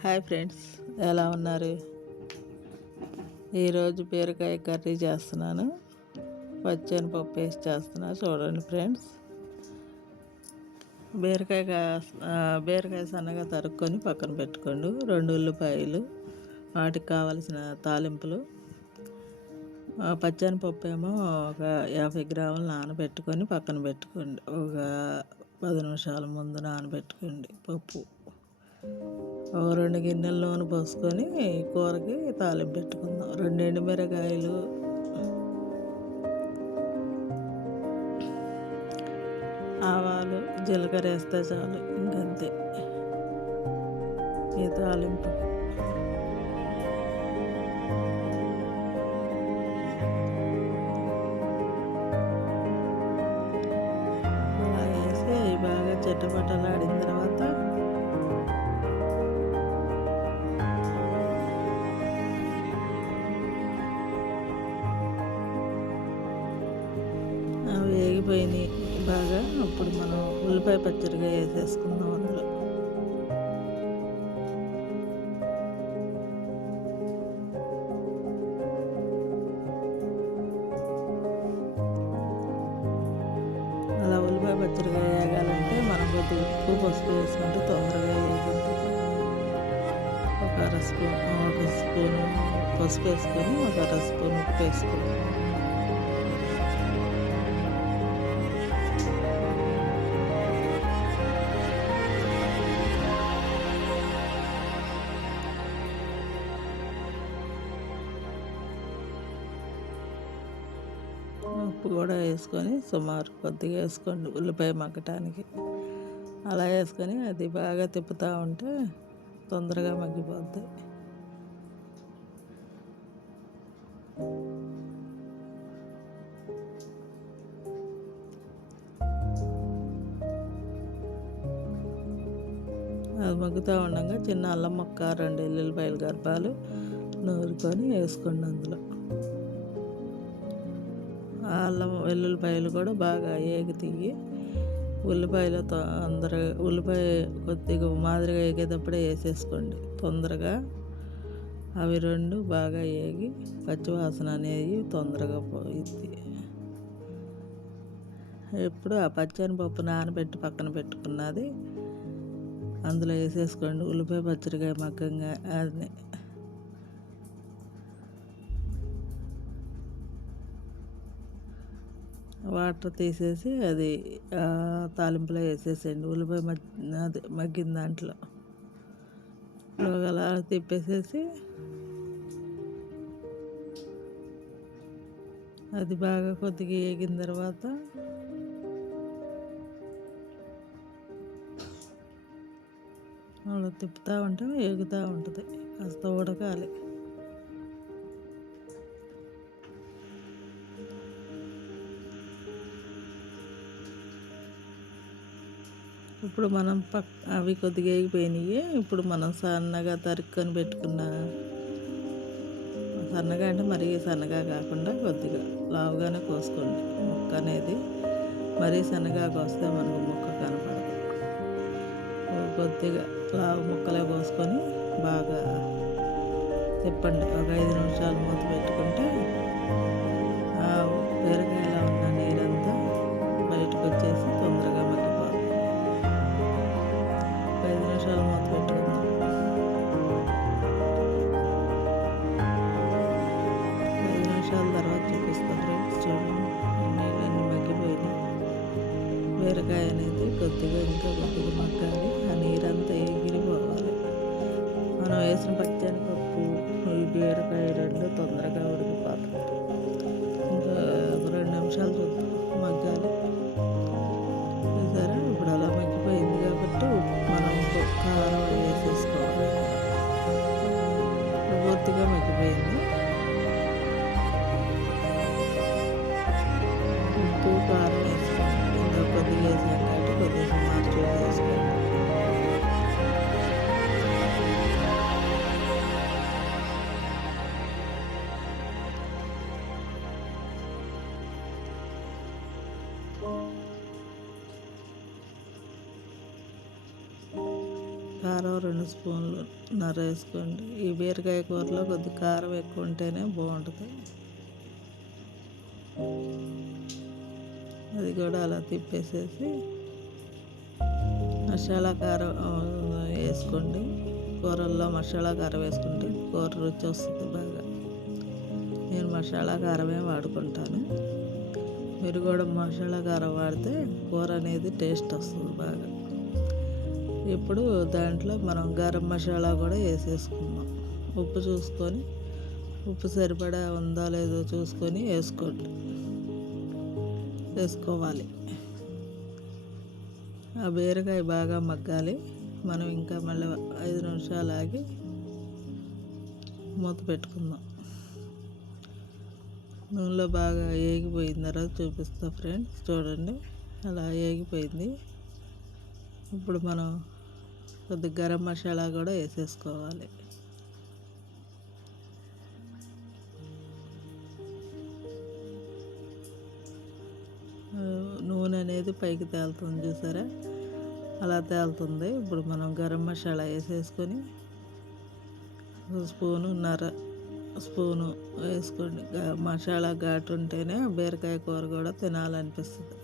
Hi friends, ఎలా ఉన్నారు? ఈరోజు బీరకాయ కర్రీ చేస్తున్నాను. పచ్చని పప్పు వేసి చేస్తున్నా, చూడండి ఫ్రెండ్స్. బీరకాయ సన్నగా తరుక్కొని పక్కన పెట్టుకోండి. 2 ఉల్లిపాయలు, వాటికి కావలసిన తాలింపులు. పచ్చని పప్పు ఏమో ఒక 50 గ్రాములు నానబెట్టుకొని పక్కన పెట్టుకోండి. ఒక 10 నిమిషాల ముందు నానబెట్టుకోండి పప్పు. 2 గిన్నెల నూనె పోసుకొని కూరకి తాలింపు పెట్టుకుందాం. 2 ఎండుమిరకాయలు, ఆవాలు, జీలకర్ర వేస్తే చాలు, ఇంకంతే ఈ తాలింపు. అలా వేసి బాగా చిట్టపట్టలాడిన తర్వాత అవి వేగిపోయినాయి బాగా. అప్పుడు మనం ఉల్లిపాయ పచ్చడిగా వేసేసుకుందాం అందులో. అలా ఉల్లిపాయ పచ్చడిగా వేగాలంటే మనం కొద్దిగా ఉప్పు, పసుపు వేసుకుంటే తొందరగా వేగుతుంది. ఒక స్పూను పసుపు వేసుకొని ఒక స్పూన్ ఉప్పు వేసుకొని ఉప్పు కూడా వేసుకొని సుమారు కొద్దిగా వేసుకోండి ఉల్లిపాయ మగ్గటానికి. అలా వేసుకొని అది బాగా తిప్పుతూ ఉంటే తొందరగా మగ్గిపోద్ది. అది మగ్గుతూ ఉండగా చిన్న అల్లం ముక్క, 2 ఎల్లుల్లిపాయల గర్భాలు నూరుకొని వేసుకోండి అందులో. అల్లం వెల్లుల్లిపాయలు కూడా బాగా ఏగుతాయి. ఉల్లిపాయలతో ఉల్లిపాయ కొద్దిగా మాదిరిగా ఏగేటప్పుడే వేసేసుకోండి తొందరగా. అవి 2 బాగా ఏగి పచ్చివాసన అనేది తొందరగా పోయిద్ది. ఎప్పుడు ఆ పచ్చని పప్పు నానబెట్టి పక్కన పెట్టుకున్నది అందులో వేసేసుకోండి. ఉల్లిపాయ పచ్చడిగా మగ్గంగా అది వాటర్ తీసేసి అది తాలింపులో వేసేసేయండి. ఉల్లిపాయ అది మగ్గిన దాంట్లో అలా తిప్పేసేసి అది బాగా కొద్దిగా వేగిన తర్వాత అలా తిప్పుతూ ఉంటే వేగుతూ ఉంటుంది. కాస్త ఉడకాలి. ఇప్పుడు మనం అవి కొద్దిగా వేగిపోయినాయి. ఇప్పుడు మనం సన్నగా తరుక్కొని పెట్టుకున్న, సన్నగా అంటే మరీ సన్నగా కాకుండా కొద్దిగా లావుగానే కోసుకోండి. ముక్క అనేది మరీ సన్నగా కోస్తే మనకు ముక్క కనపడదు. కొద్దిగా లావు ముక్కలే కోసుకొని బాగా తిప్పండి. ఒక 5 నిమిషాలు మూత పెట్టుకుంటే ఆ బీరకాయలో ఉన్న నీరంతా బయటకు వచ్చేసి తొందరగా మగ్గిపోతుంది. 5 నిమిషాలు మూత పెట్టుకుందాం. 5 నిమిషాల తర్వాత చూపిస్తాను ఫ్రెండ్స్. చూడండి, నీళ్ళన్నీ మగ్గిపోయినాయి. బీరకాయ అనేది కొద్దిగా ఇంకా కొద్దిగా మగ్గాలి. ఆ నీరంతా ఎగిరిపోవాలి. మనం వేసిన పచ్చని పప్పు, ఈ బీరకాయ 2 తొందరగా ఉడికిపోతాయి. ఇంకా 2 నిమిషాలు చూద్దాం, మగ్గాలి. చూసారా, ఇప్పుడు అలా మగ్గిపోయింది కాబట్టి మనం కారం వేసేసుకోవాలి. పూర్తిగా మగ్గిపోయింది. ఉప్పు, కారం వేసుకోండి. ఇంకా కొద్దిగా వేసాం కాబట్టి కొద్దిగా సుమారు వేసుకోండి. కారం 2 స్పూన్లున్నర వేసుకోండి. ఈ బీరకాయ కూరలో కొద్ది కారం ఎక్కువ ఉంటేనే బాగుంటుంది. అది కూడా అలా తిప్పేసేసి మసాలా కారం వేసుకోండి. కూరల్లో మసాలా కారం వేసుకుంటే కూర రుచి వస్తుంది బాగా. నేను మసాలా కారమే వాడుకుంటాను. మీరు కూడా మసాలా కారం వాడితే కూర అనేది టేస్ట్ వస్తుంది బాగా. ఇప్పుడు దాంట్లో మనం గరం మసాలా కూడా వేసేసుకుందాం. ఉప్పు చూసుకొని, ఉప్పు సరిపడా ఉందా లేదో చూసుకొని వేసుకోవాలి. ఆ బీరకాయ బాగా మగ్గాలి. మనం ఇంకా మళ్ళీ 5 నిమిషాలు ఆగి మూత పెట్టుకుందాం. నూనెలో బాగా ఏగిపోయిన తర్వాత చూపిస్తా ఫ్రెండ్స్. చూడండి, అలా ఏగిపోయింది. ఇప్పుడు మనం కొద్దిగా గరం మసాలా కూడా వేసేసుకోవాలి. నూనె అనేది పైకి తేలుతుంది చూసారా, అలా తేలుతుంది. ఇప్పుడు మనం గరం మసాలా వేసేసుకొని స్పూను వేసుకోండి. మసాలా ఘాటు ఉంటేనే బీరకాయ కూర కూడా తినాలనిపిస్తుంది.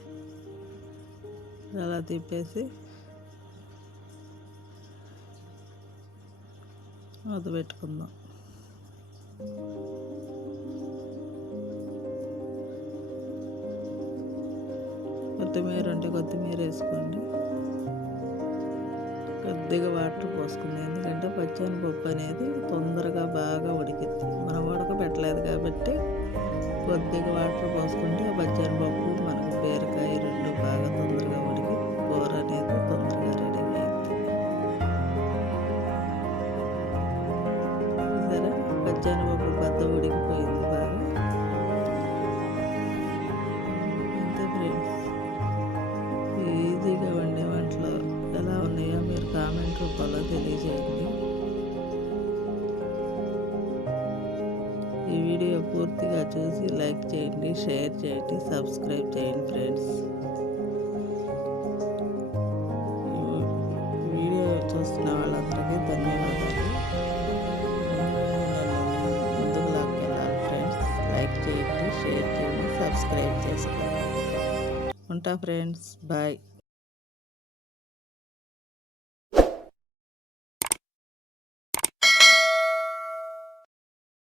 అలా తిప్పేసి మూత పెట్టుకుందాం. కొత్తిమీర ఉంటే కొత్తిమీర వేసుకోండి. కొద్దిగా వాటర్ పోసుకుంది, ఎందుకంటే పచ్చెనపప్పు అనేది తొందరగా బాగా ఉడికిద్ది. మనం ఉడకబెట్టలేదు కాబట్టి కొద్దిగా వాటర్ పోసుకుంటే పచ్చెనపప్పు మనకు బీరకాయ 2 బాగా తొందరగా ఉడికి కూర అనేది తొందరగా రెడీ అయ్యింది. సరే, పచ్చెనపప్పు పెద్ద ఉడికిపోయింది బాగా. అంతే ఫ్రెండ్స్. ఈజీగా వండే వంటలు ఎలా ఉన్నాయో మీరు కామెంట్ రూపంలో తెలియజేయండి. ఈ వీడియో పూర్తిగా చూసి లైక్ చేయండి, షేర్ చేయండి, సబ్స్క్రైబ్ చేయండి ఫ్రెండ్స్. వీడియో చూస్తున్న వాళ్ళందరికీ ధన్యవాదాలు. నన్ను ముందుకు లాక్కెళ్ళాలి ఫ్రెండ్స్. లైక్ చేయండి, షేర్ చేయండి, సబ్స్క్రైబ్ చేసుకోండి. ఉంటా ఫ్రెండ్స్, బాయ్.